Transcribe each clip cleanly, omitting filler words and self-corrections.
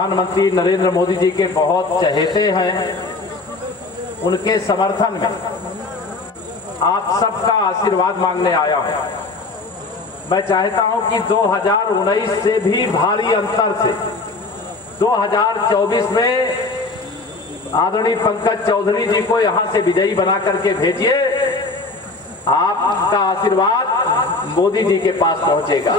प्रधानमंत्री नरेंद्र मोदी जी के बहुत चहेते हैं। उनके समर्थन में आप सबका आशीर्वाद मांगने आया हूं। मैं चाहता हूं कि 2019 से भी भारी अंतर से 2024 में आदरणीय पंकज चौधरी जी को यहां से विजयी बना करके भेजिए। आपका आशीर्वाद मोदी जी के पास पहुंचेगा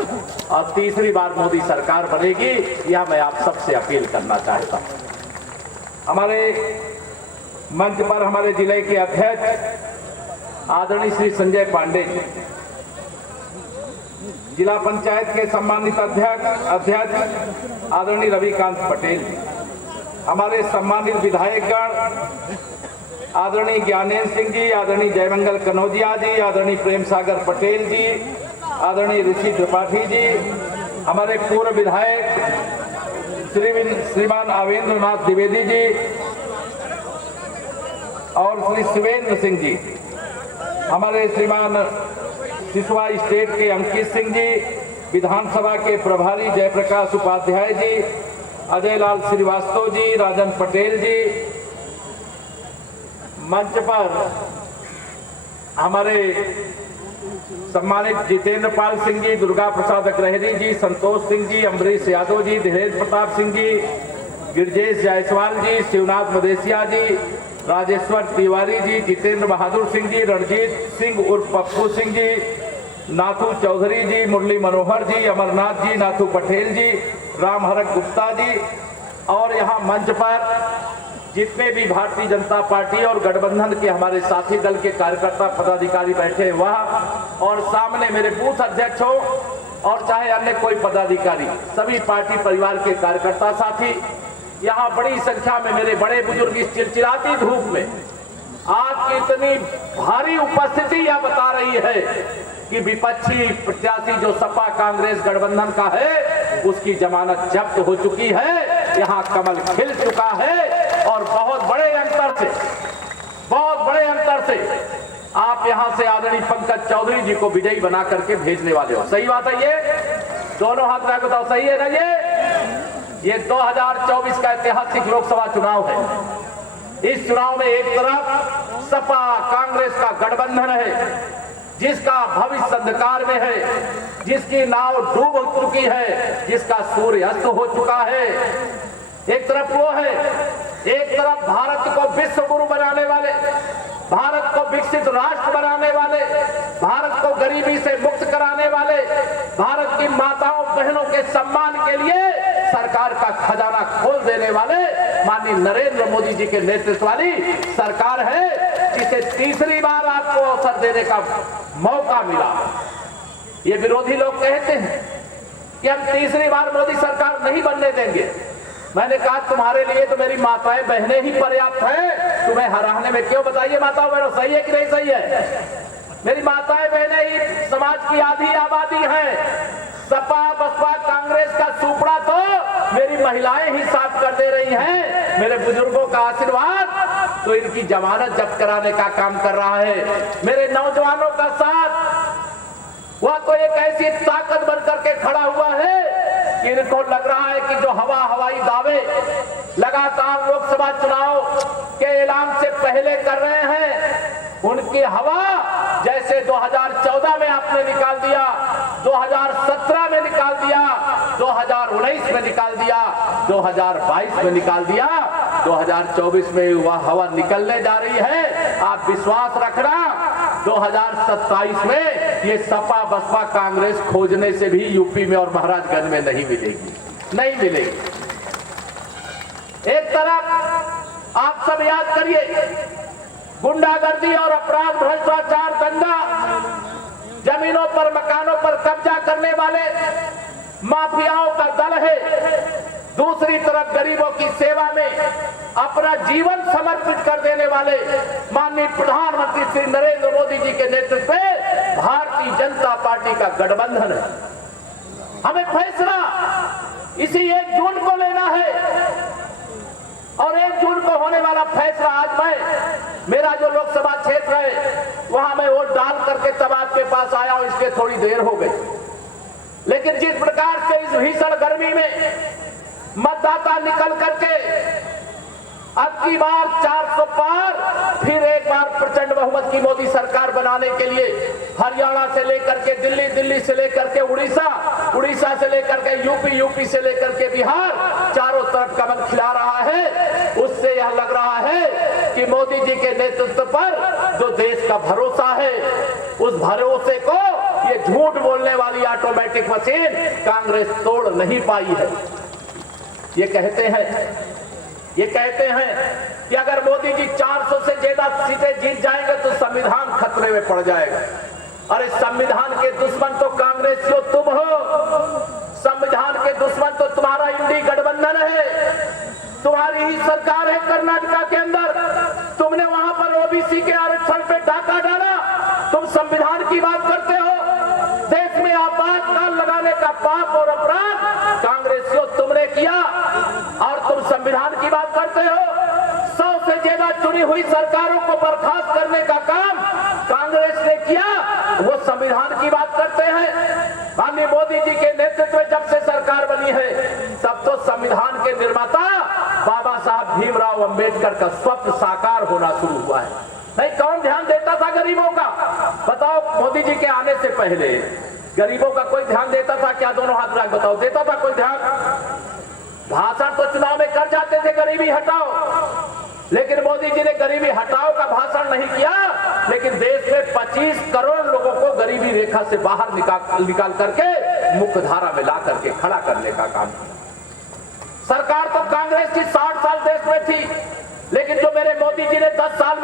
और तीसरी बार मोदी सरकार बनेगी, यह मैं आप सबसे अपील करना चाहता हूं। हमारे मंच पर हमारे जिले के अध्यक्ष आदरणीय श्री संजय पांडे जी, जिला पंचायत के सम्मानित अध्यक्ष आदरणीय रविकांत पटेल जी, हमारे सम्मानित विधायकगण आदरणीय ज्ञानेन्द्र सिंह जी, आदरणीय जयमंगल कनौजिया जी, आदरणीय प्रेम सागर पटेल जी, आदरणीय ऋषि त्रिपाठी जी, हमारे पूर्व विधायक श्रीमान आवेंद्र नाथ द्विवेदी जी और श्री शिवेंद्र सिंह जी, हमारे श्रीमान सिसवा स्टेट के अंकित सिंह जी, विधानसभा के प्रभारी जयप्रकाश उपाध्याय जी, अजय लाल श्रीवास्तव जी, राजन पटेल जी, मंच पर हमारे सम्मानित जितेंद्र पाल सिंह जी, दुर्गा प्रसाद अग्रहरी जी, संतोष सिंह जी, अमरीश यादव जी, धीरेन्द्र प्रताप सिंह जी, गिरजेश जायसवाल जी, शिवनाथ मदेशिया जी, राजेश्वर तिवारी जी, जितेंद्र बहादुर सिंह जी, रणजीत सिंह उर्फ पप्पू सिंह जी, नाथू चौधरी जी, मुरली मनोहर जी, अमरनाथ जी, नाथू पटेल जी, रामहरक गुप्ता जी और यहाँ मंच पर जितने भी भारतीय जनता पार्टी और गठबंधन के हमारे साथी दल के कार्यकर्ता पदाधिकारी बैठे वह और सामने मेरे बूथ अध्यक्ष हो और चाहे अन्य कोई पदाधिकारी, सभी पार्टी परिवार के कार्यकर्ता साथी, यहाँ बड़ी संख्या में मेरे बड़े बुजुर्ग इस चिलचिलाती धूप में आपकी इतनी भारी उपस्थिति यह बता रही है कि विपक्षी प्रत्याशी जो सपा कांग्रेस गठबंधन का है उसकी जमानत जब्त हो चुकी है। यहाँ कमल खिल चुका है और बहुत बड़े अंतर से आप यहां से आदरणीय पंकज चौधरी जी को विजयी बना करके भेजने वाले हो। सही बात है ये? दोनों हाथ में बताओ, सही है ना? ये 2024 का ऐतिहासिक लोकसभा चुनाव है। इस चुनाव में एक तरफ सपा कांग्रेस का गठबंधन है जिसका भविष्य अंधकार में है, जिसकी नाव डूब चुकी है, जिसका सूर्य अस्त हो चुका है। एक तरफ वो है, एक तरफ भारत को विश्व गुरु बनाने वाले, भारत को विकसित राष्ट्र बनाने वाले, भारत को गरीबी से मुक्त कराने वाले, भारत की माताओं बहनों के सम्मान के लिए सरकार का खजाना खोल देने वाले माननीय नरेंद्र मोदी जी के नेतृत्व वाली सरकार है, जिसे तीसरी बार आपको अवसर देने का मौका मिला। ये विरोधी लोग कहते हैं कि हम तीसरी बार मोदी सरकार नहीं बनने देंगे। मैंने कहा तुम्हारे लिए तो मेरी माताएं बहनें ही पर्याप्त हैं, तुम्हें हराने में क्यों? बताइए माताओं बहनों, सही है कि नहीं सही है? मेरी माताएं बहनें ही समाज की आधी आबादी हैं। सपा बसपा कांग्रेस का सुपड़ा तो मेरी महिलाएं ही साफ कर दे रही हैं। मेरे बुजुर्गों का आशीर्वाद तो इनकी जमानत जब्त कराने का काम कर रहा है। मेरे नौजवानों का साथ वह तो एक ऐसी ताकत बनकर के खड़ा हुआ है कि इनको लग रहा है कि जो हवाई दावे लगातार लोकसभा चुनाव के ऐलान से पहले कर रहे हैं, उनकी हवा जैसे 2014 में आपने निकाल दिया, 2017 में निकाल दिया, 2019 में निकाल दिया, 2022 में निकाल दिया, 2024 में वह हवा निकलने जा रही है। आप विश्वास रखना 2027 में ये सपा बसपा कांग्रेस खोजने से भी यूपी में और महाराजगंज में नहीं मिलेगी, नहीं मिलेगी। एक तरफ आप सब याद करिए, गुंडागर्दी और अपराध, भ्रष्टाचार, दंगा, जमीनों पर मकानों पर कब्जा करने वाले माफियाओं का दल है। दूसरी तरफ गरीबों की सेवा में अपना जीवन समर्पित कर देने वाले माननीय प्रधानमंत्री श्री नरेंद्र मोदी जी के नेतृत्व में भारतीय जनता पार्टी का गठबंधन है। हमें फैसला इसी 1 जून को लेना है और 1 जून को होने वाला फैसला आज मेरा जो लोकसभा क्षेत्र है वहां मैं वोट डाल करके तब आपके पास आया हूं, इसके थोड़ी देर हो गई। लेकिन जिस प्रकार से इस भीषण गर्मी में मध्य मतदाता निकल करके अब की बार 400 पार, फिर एक बार प्रचंड बहुमत की मोदी सरकार बनाने के लिए हरियाणा से लेकर के दिल्ली, दिल्ली से लेकर के उड़ीसा, उड़ीसा से लेकर के यूपी, यूपी से लेकर के बिहार, चारों तरफ कमल खिला रहा है। उससे यह लग रहा है कि मोदी जी के नेतृत्व पर जो देश का भरोसा है, उस भरोसे को ये झूठ बोलने वाली ऑटोमेटिक मशीन कांग्रेस तोड़ नहीं पाई है। ये कहते हैं कि अगर मोदी जी 400 से ज्यादा सीटें जीत जाएंगे तो संविधान खतरे में पड़ जाएगा। अरे संविधान के दुश्मन तो कांग्रेसियों तुम हो, संविधान के दुश्मन तो तुम्हारा इंडी गठबंधन है, तुम्हारी ही सरकार है कर्नाटका के अंदर। तुमने वहां पर ओबीसी के आरक्षण पे डाका डाला, तुम संविधान की बात करते हो। देश में आपातकाल लगाने का पाप और अपराध कांग्रेसियों तुमने किया और तुम संविधान की बात करते हो। 100 से ज्यादा चुनी हुई सरकारों को बर्खास्त करने का काम कांग्रेस ने किया, वो संविधान की बात करते हैं। माननीय मोदी जी के नेतृत्व में जब से सरकार बनी है, तब तो संविधान के निर्माता बाबा साहब भीमराव अंबेडकर का स्वप्न साकार होना शुरू हुआ है। नहीं, कौन ध्यान देता था गरीबों का? बताओ, मोदी जी के आने से पहले गरीबों का कोई ध्यान देता था क्या? दोनों हाथ रख बताओ, देता था कोई ध्यान? भाषण तो चुनाव में कर जाते थे गरीबी हटाओ, लेकिन मोदी जी ने गरीबी हटाओ का भाषण नहीं किया, लेकिन देश में 25 करोड़ लोगों को गरीबी रेखा से बाहर निकाल करके मुख्यधारा में ला करके खड़ा करने का काम किया। सरकार तो कांग्रेस की 60 साल देश में थी, लेकिन जो मेरे मोदी जी ने 10 साल